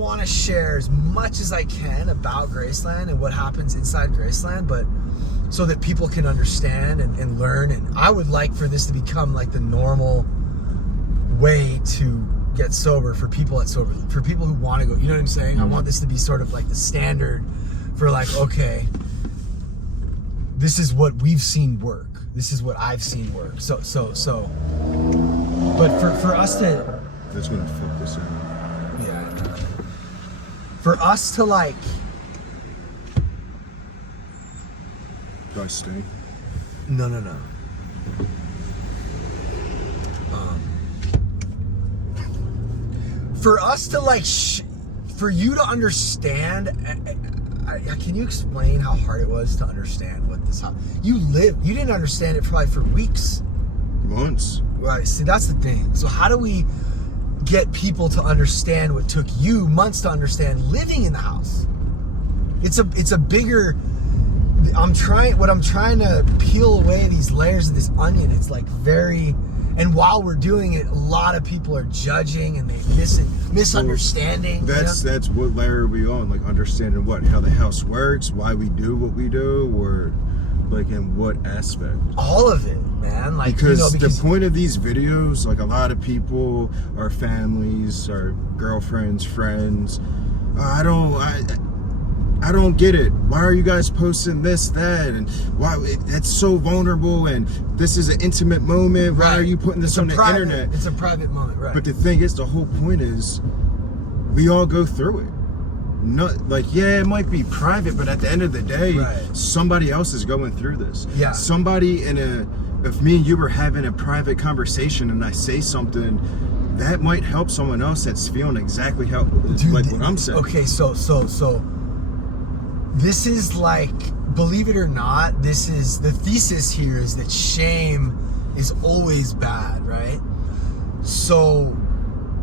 want to share as much as I can about Graceland and what happens inside Graceland, but so that people can understand and learn. And I would like for this to become like the normal way to get sober for people for people who want to go. You know what I'm saying? I want this to be sort of like the standard for like, okay, this is what we've seen work. This is what I've seen work. So. But for us to, that's gonna flip this in. Yeah. For us to like. Do I stay? No. For us to like, for you to understand, can you explain how hard it was to understand what this? You didn't understand it probably for weeks. Months. Right. See, that's the thing. So how do we get people to understand what took you months to understand living in the house? It's a bigger. I'm trying to peel away these layers of this onion. It's like very, and while we're doing it, a lot of people are judging and they misunderstanding. That's what layer are we on? Like understanding how the house works, why we do what we do, or like in what aspect? All of it, man. Like because the point of these videos, like a lot of people, our families, our girlfriends, friends, I don't get it. Why are you guys posting this, that, and why? That's so vulnerable, and this is an intimate moment. Why are you putting this on the internet? It's a private moment, right? But the thing is, the whole point is, we all go through it. Not like, yeah, it might be private, but at the end of the day, somebody else is going through this. Yeah. Somebody if me and you were having a private conversation and I say something, that might help someone else that's feeling exactly how, like what I'm saying. Okay, so. This is like, believe it or not, this is, the thesis here is that shame is always bad, right? So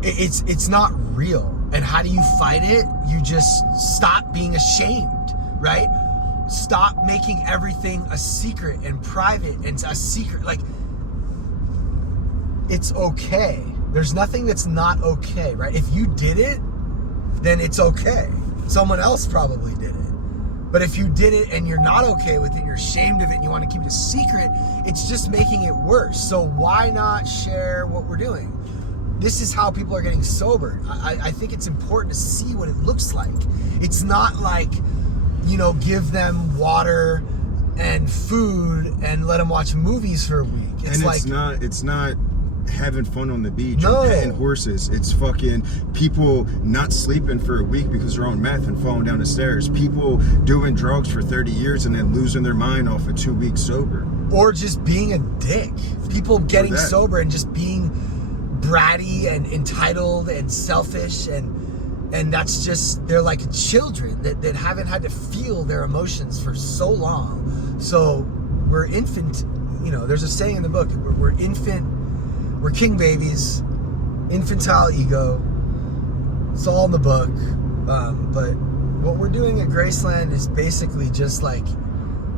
it's not real. And how do you fight it? You just stop being ashamed, right? Stop making everything a secret and private and a secret. Like, it's okay. There's nothing that's not okay, right? If you did it, then it's okay. Someone else probably did it. But if you did it and you're not okay with it, you're ashamed of it, and you want to keep it a secret, it's just making it worse. So why not share what we're doing? This is how people are getting sober. I think it's important to see what it looks like. It's not like, give them water and food and let them watch movies for a week. It's not having fun on the beach or petting horses. It's fucking people not sleeping for a week because they're on meth and falling down the stairs. People doing drugs for 30 years and then losing their mind off of 2 weeks sober. Or just being a dick. People getting sober and just being bratty and entitled and selfish, and that's just, they're like children that haven't had to feel their emotions for so long. So we're infant, there's a saying in the book, we're king babies, infantile ego. It's all in the book. But what we're doing at Graceland is basically just like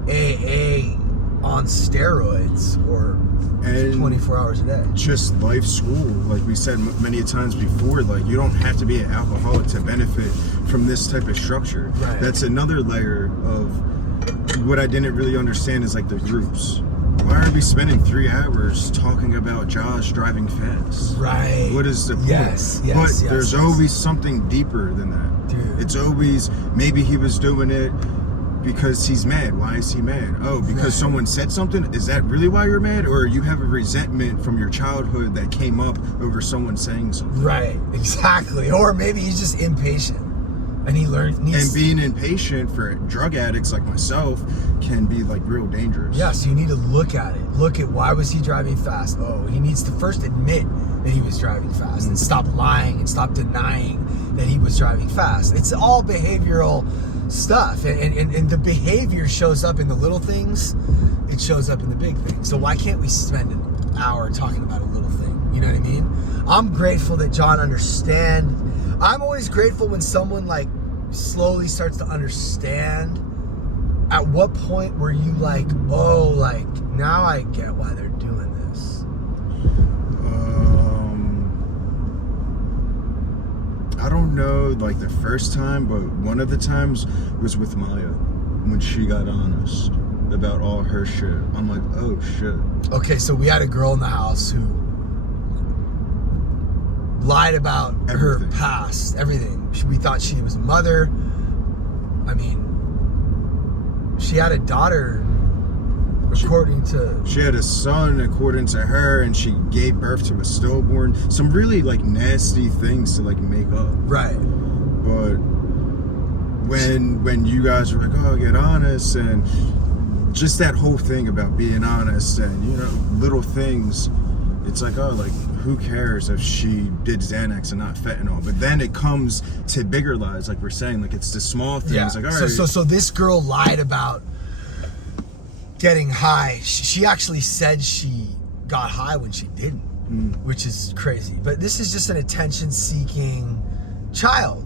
AA on steroids, or 24 hours a day. Just life school. Like we said many times before, like you don't have to be an alcoholic to benefit from this type of structure. Right. That's another layer of what I didn't really understand is like the groups. Why are we spending 3 hours talking about Josh driving fast? Right. What is the point? Yes, there's always something deeper than that. Dude. It's always, maybe he was doing it because he's mad. Why is he mad? Oh, because someone said something? Is that really why you're mad? Or you have a resentment from your childhood that came up over someone saying something? Right, exactly. Or maybe he's just impatient. And he learned. And being impatient for drug addicts like myself can be like real dangerous. Yeah, so you need to look at it. Look at, why was he driving fast? Oh, he needs to first admit that he was driving fast and stop lying and stop denying that he was driving fast. It's all behavioral stuff. And the behavior shows up in the little things. It shows up in the big things. So why can't we spend an hour talking about a little thing? You know what I mean? I'm grateful that John understands. I'm always grateful when someone like slowly starts to understand. At what point were you like, oh, like now I get why they're doing this? I don't know, like the first time, but one of the times was with Maya when she got honest about all her shit. I'm like, oh shit. Okay, so we had a girl in the house who lied about her past, everything. We thought she was a mother. I mean, she had a daughter, according to... She had a son, according to her, and she gave birth to a stillborn. Some really, like, nasty things to, like, make up. Right. But when you guys were like, oh, get honest, and just that whole thing about being honest and, you know, little things, it's like, oh, like, who cares if she did Xanax and not fentanyl? But then it comes to bigger lies, like we're saying, like, it's the small things. Yeah. Like, all right. So this girl lied about getting high. She actually said she got high when she didn't, which is crazy. But this is just an attention-seeking child.